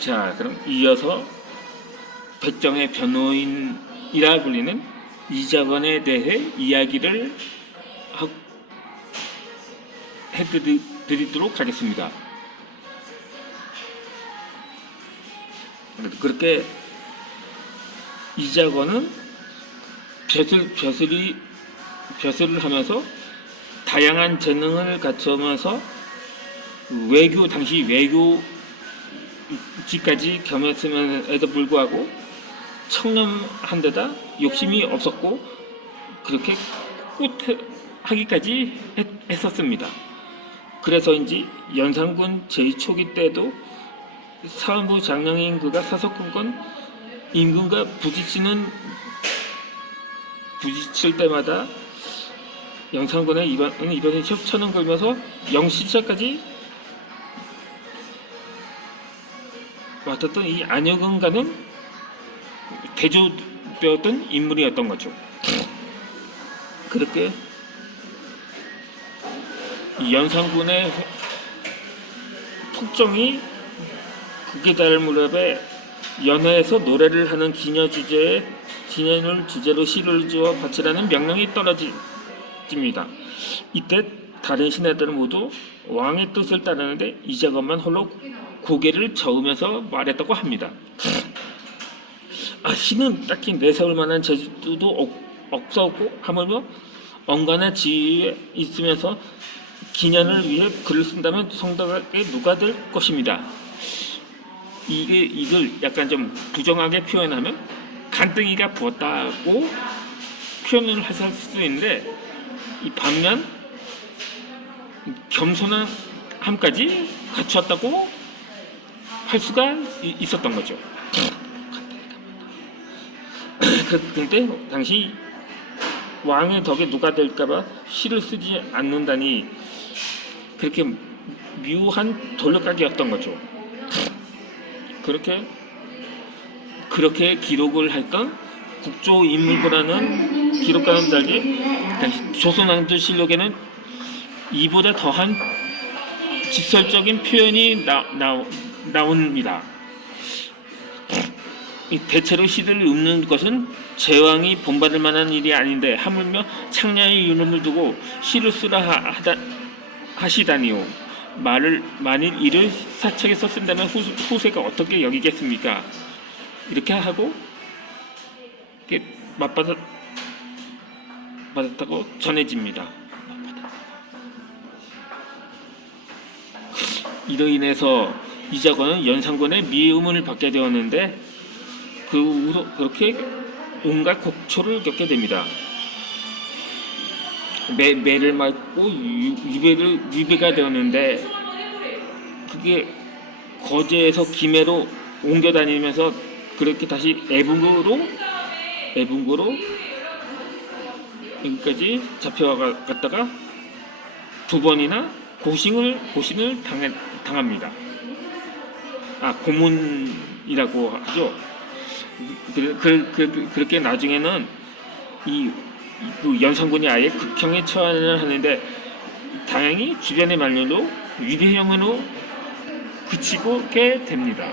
자, 그럼 이어서 백정의 변호인이라 불리는 이자건에 대해 이야기를 해드리도록 하겠습니다. 그렇게 이자건은 벼슬을 하면서 다양한 재능을 갖추면서 당시 외교직까지 겸했음에도 불구하고 청렴한 데다 욕심이 없었고 그렇게 꿋하기까지 했었습니다. 그래서인지 연산군 제위초기 때도 사헌부 장령인 그가 사석군권 임금과 부딪힐 때마다 연산군의 이번에 협찬을 걸면서 영시차까지 맡았던 이 안여근과는 대조되었던 인물이었던 거죠. 그렇게 이 연산군의 폭정이 극에 달할 무렵에 연회에서 노래를 하는 기녀를 주제로 시를 지어 바치라는 명령이 떨어집니다. 이때 다른 신하들은 모두 왕의 뜻을 따르는데 이자건만 홀로 고개를 저으면서 말했다고 합니다. 시는 딱히 내세울 만한 재주도 없었고 하물며 언간의 지위에 있으면서 기년을 위해 글을 쓴다면 성덕하게 누가 될 것입니다. 이걸 약간 좀 부정하게 표현하면 간땡이가 부었다고 표현을 하실 수도 있는데 이 반면 겸손함까지 갖추었다고 할 수가 있었던 거죠. 그런데 당시 왕의 덕에 누가 될까봐 시를 쓰지 않는다니 그렇게 묘한 돌려가기였던 거죠. 그렇게 기록을 했던 국조인물고라는 기록과는 달리 조선왕조실록에는 이보다 더한 직설적인 표현이 나옵니다. 대체로 시들을 읊는 것은 제왕이 본받을 만한 일이 아닌데 하물며 창녀의 이름을 두고 시를 쓰라 하시다니요. 만일 이를 사책에서 쓴다면 후세가 어떻게 여기겠습니까? 이렇게 하고 맞았다고 전해집니다. 이로 인해서 이자건은 연산군의 미움을 받게 되었는데 그 후로 그렇게 온갖 곡초를 겪게 됩니다. 매를 맞고 유배가 되었는데 그게 거제에서 김해로 옮겨 다니면서 그렇게 다시 애붕으로 여기까지 잡혀갔다가 두 번이나 고신을 당합니다. 고문이라고 하죠. 그렇게 나중에는 연산군이 아예 극형에 처한을 하는데 다행히 주변의 만류로 유배형으로 그치게 됩니다.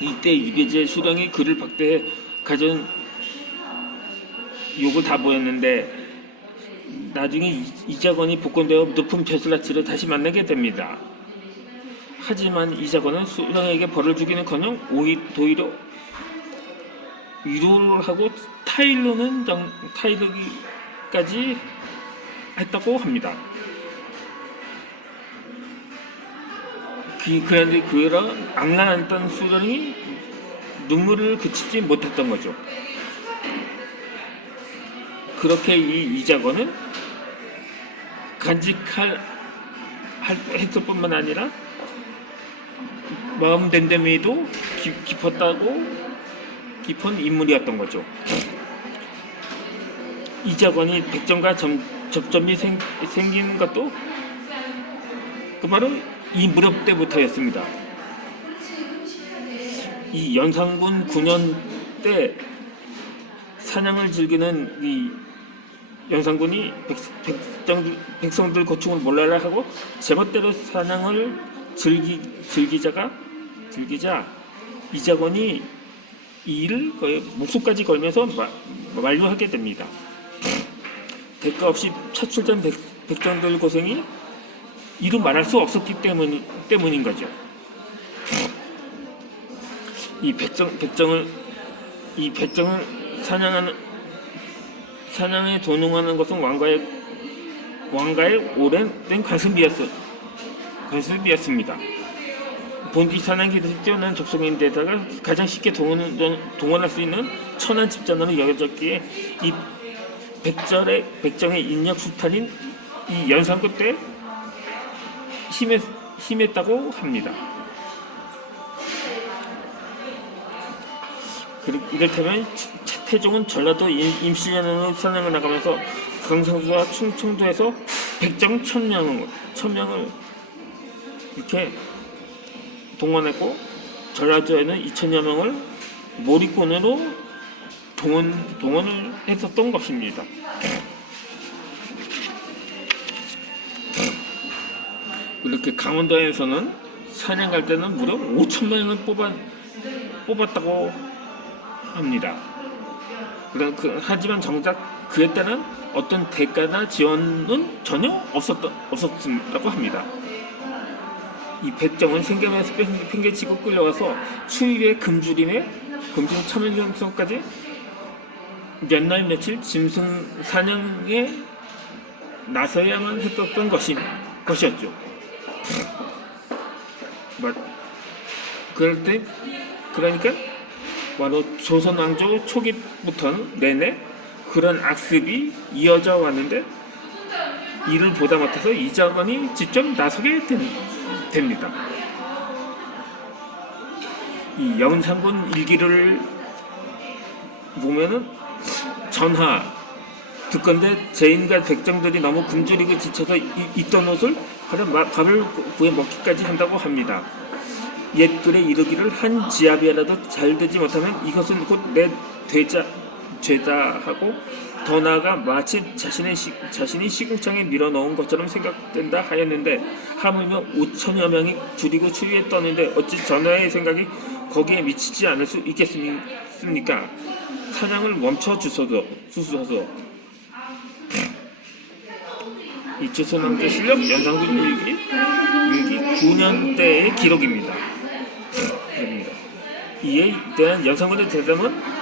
이때 유배제 수령이 그를 박대해 가진 욕을 다 보였는데 나중에 이자건이 복권되어 높은 벼슬아치를 다시 만나게 됩니다. 하지만 이자건은 수령에게 벌을 주기는커녕 오히려 위로를 하고 타일르기까지 했다고 합니다. 그런데 그런 악랄했던 수령이 눈물을 그치지 못했던 거죠. 그렇게 이 이자건은 했을 뿐만 아니라 마음 됨됨이도 깊은 인물이었던 거죠. 이자건이 백정과 접점이 생긴 것도 바로 이 무렵 때부터였습니다. 이 연산군 9년 때 사냥을 즐기는 이 연산군이 백성들 고충을 몰라라 하고 제멋대로 사냥을 즐기자 이자곤이 이 일을 거의 목숨까지 걸면서 만료하게 됩니다. 대가 없이 차출된 백성들 고생이 이루 말할 수 없었기 때문인 거죠. 이 백정을 사냥에 도농하는 것은 왕가의 오랜 관습이었습니다. 본디 사냥 기술이 뛰어난 족속인데다가 가장 쉽게 동원할 수 있는 천한 집단으로 여겨졌기에 이 백정의 인력 수탈인 이 연산군 때 심했다고 합니다. 이를테면 태종은 전라도 임시연으로 사냥을 나가면서 경상도와 충청도에서 백정 1000명을 이렇게 동원했고, 전라도에는 2000여 명을 몰입군으로 동원을 했었던 것입니다. 이렇게 강원도에서는 사냥 갈 때는 무려 5,000명을 뽑았다고 합니다. 하지만 정작 그에 따른 어떤 대가나 지원은 전혀 없었다고 합니다. 이 백정은 생겸에서 팽개치고 끌려와서 추위에 금중 참여정성까지 몇 날 며칠 짐승 사냥에 나서야만 했었던 것이었죠. 그러니까 바로 조선 왕조 초기부터는 내내 그런 악습이 이어져 왔는데, 이를 보다 못해서 이자관이 직접 나서게 됩니다. 이 연산군 일기를 보면은 전하 듣건대 제인과 백정들이 너무 굶주리고 지쳐서 있던 옷을 밥을 구해 먹기까지 한다고 합니다. 옛글에 이르기를 한 지압이라도 잘 되지 못하면 이것은 곧 내 죄다 하고, 더 나아가 마치 자신이 시궁창에 밀어넣은 것처럼 생각된다 하였는데, 하물며 5천여 명이 줄이고 추위에 떠는데 어찌 전하의 생각이 거기에 미치지 않을 수 있겠습니까? 사냥을 멈춰 주소서. 이 조선왕조 실력 연산군 일기 9년대의 기록입니다. 이에 대한 연산군의 대답은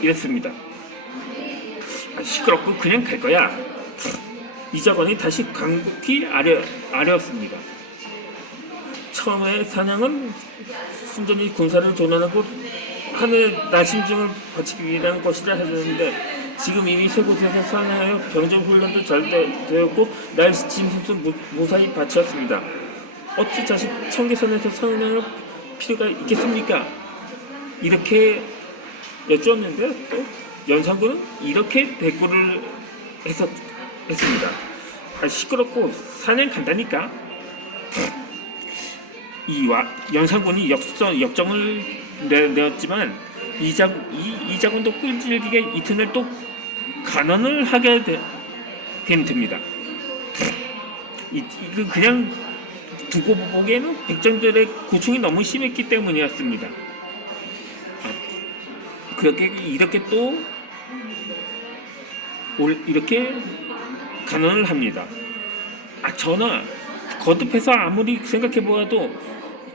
이랬습니다. 시끄럽고 그냥 갈 거야. 이자관이 다시 강국히 아뢰었습니다. 처음에 사냥은 순전히 군사를 조련하고 하늘의 나심증을 바치기 위한 것이라 하셨는데, 지금 이미 세 곳에서 사냥하여 병정 훈련도 잘 되었고 날 짐승도 무사히 바치었습니다. 어찌 자식 청계산에서 사냥할 필요가 있겠습니까? 이렇게 여쭈었는데, 또 연산군은 이렇게 대꾸를 했습니다. 시끄럽고 사냥 간다니까. 연산군이 역정을 내었지만 이자군도 끈질기게 이튿날 또 간언을 하게 됩니다. 그냥 두고 보기에는 백정들의 고충이 너무 심했기 때문이었습니다. 이렇게 간언을 합니다. 전하, 거듭해서 아무리 생각해보아도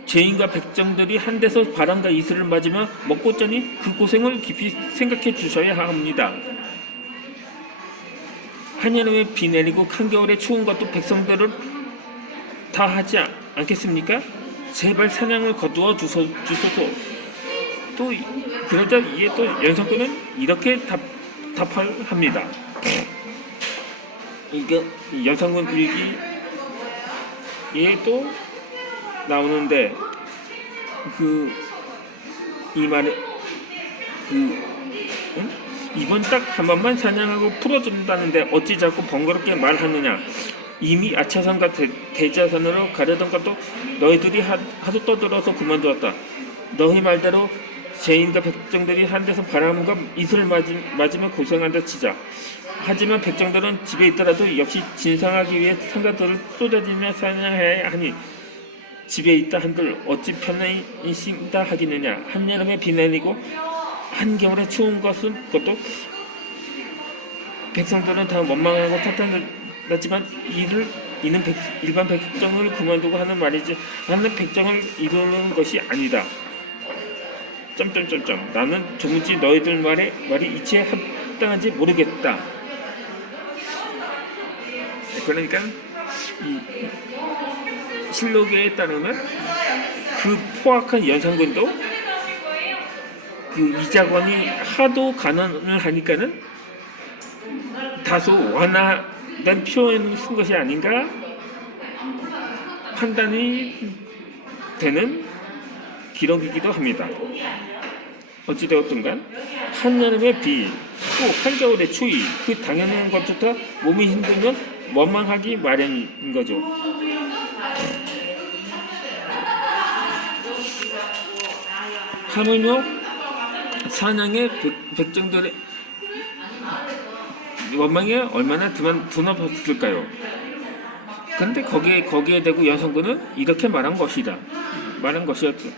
죄인과 백정들이 한 데서 바람과 이슬을 맞으며 먹고 자니 그 고생을 깊이 생각해 주셔야 합니다. 한여름에 비 내리고 한겨울에 추운 것도 백성들을 다 하지 않겠습니까? 제발 사냥을 거두어 주소서. 또 그러자 이에 또 연산군은 이렇게 답합니다. 이게 연산군 일기에 또 나오는데, 이번 딱 한 번만 사냥하고 풀어준다는데 어찌 자꾸 번거롭게 말하느냐. 이미 아차산과 대자산으로 가려던 것도 너희들이 하도 떠들어서 그만두었다. 너희 말대로 제인과 백정들이 한 데서 바람과 이슬을 맞으며 고생한다 치자. 하지만 백성들은 집에 있더라도 역시 진상하기 위해 상가들을 쏟아지며 사냥해야 하니 집에 있다 한들 어찌 편히 쉰다 하겠느냐. 한여름에 비 내리고 한겨울에 추운 것도 백성들은 다 원망하고 탓하지만 이는 일반 백정을 그만두고 하는 말이지 나는 백정을 이루는 것이 아니다. 나는 조문지 너희들 말이 이치에 합당한지 모르겠다. 그러니까 이 실록에 따르면 그 포악한 연산군도 그 이자권이 하도 가난을 하니까는 다소 완화된 표현을 쓴 것이 아닌가 판단이 되는 기록이기도 합니다. 어찌되었든 간 한여름의 비, 또 한겨울의 추위, 그 당연한 것조차 몸이 힘들면 원망하기 마련인 거죠. 하물며 사냥의 백정들의 원망이 얼마나 드높았을까요? 그런데 거기에 대고 연산군은 이렇게 말한 것이었죠.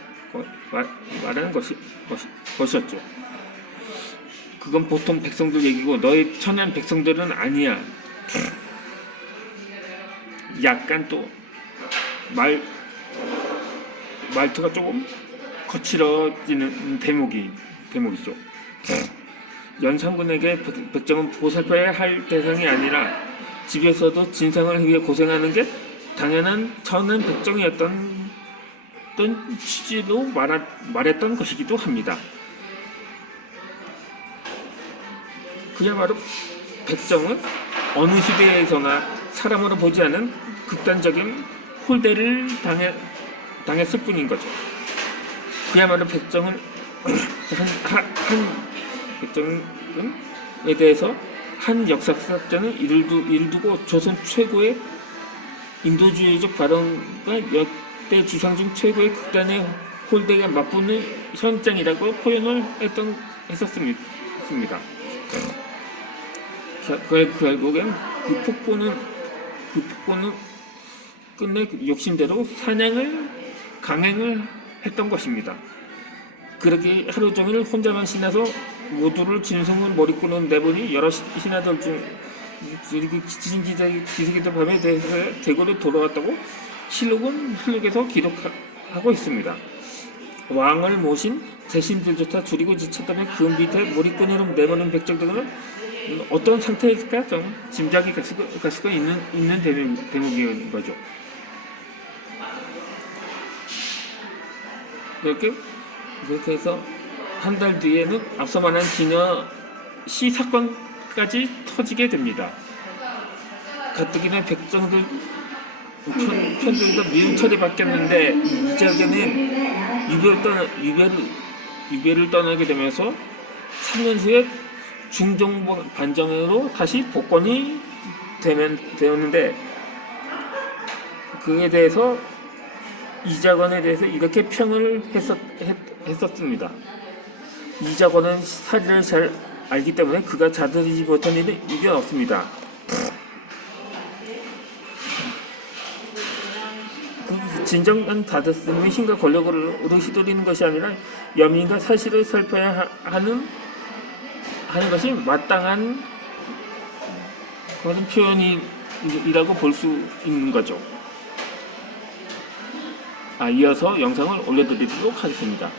그건 보통 백성들 얘기고 너희 천연 백성들은 아니야. 약간 또 말투가 조금 거칠어지는 대목이죠. 연산군에게 백정은 보살펴야 할 대상이 아니라 집에서도 진상을 위해 고생하는 게 당연한 천연 백정이었던 취지로 말했던 것이기도 합니다. 그야말로 백정은 어느 시대에서나 사람으로 보지 않은 극단적인 홀대를 당했을 뿐인 거죠. 그야말로 백정은 백정에 대해서 한 역사학자는 이를 두고 조선 최고의 인도주의적 발언과 역대 주상 중 최고의 극단의 홀대가 맞붙는 현장이라고 표현을 했었습니다. 결국엔 그 폭포는 끝내 욕심대로 강행을 했던 것입니다. 그렇게 하루 종일 혼자만 신나서 모두를 진성을 머리끄는 내보니 여러 신하들 중 기승기도 밤에 대궐로 돌아왔다고 실록에서 기록하고 있습니다. 왕을 모신 대신들조차 줄이고 지쳤다며 그 밑에 머리끈으로 내보는 백정들은 어떤 상태일까 좀 짐작이 갈 수가 있는 대목인 거죠. 그렇게 해서 한 달 뒤에는 앞서 말한 기녀 시 사건까지 터지게 됩니다. 가뜩이나 백정들 편들도 미운 처리받겠는데 이자에는 유배를 떠나게 되면서 3년 후에 중종 반정으로 다시 복권이 되었는데 그에 대해서 이자건에 대해서 이렇게 평을 했었습니다. 이자건은 사리를 잘 알기 때문에 그가 자들이지 못한 일은 이견 없습니다. 진정한 다스림은 힘과 권력으로 휘둘리는 것이 아니라 연민과 사실을 살펴야 하는 것이 마땅한 그런 표현이라고 볼 수 있는 거죠. 이어서 영상을 올려드리도록 하겠습니다.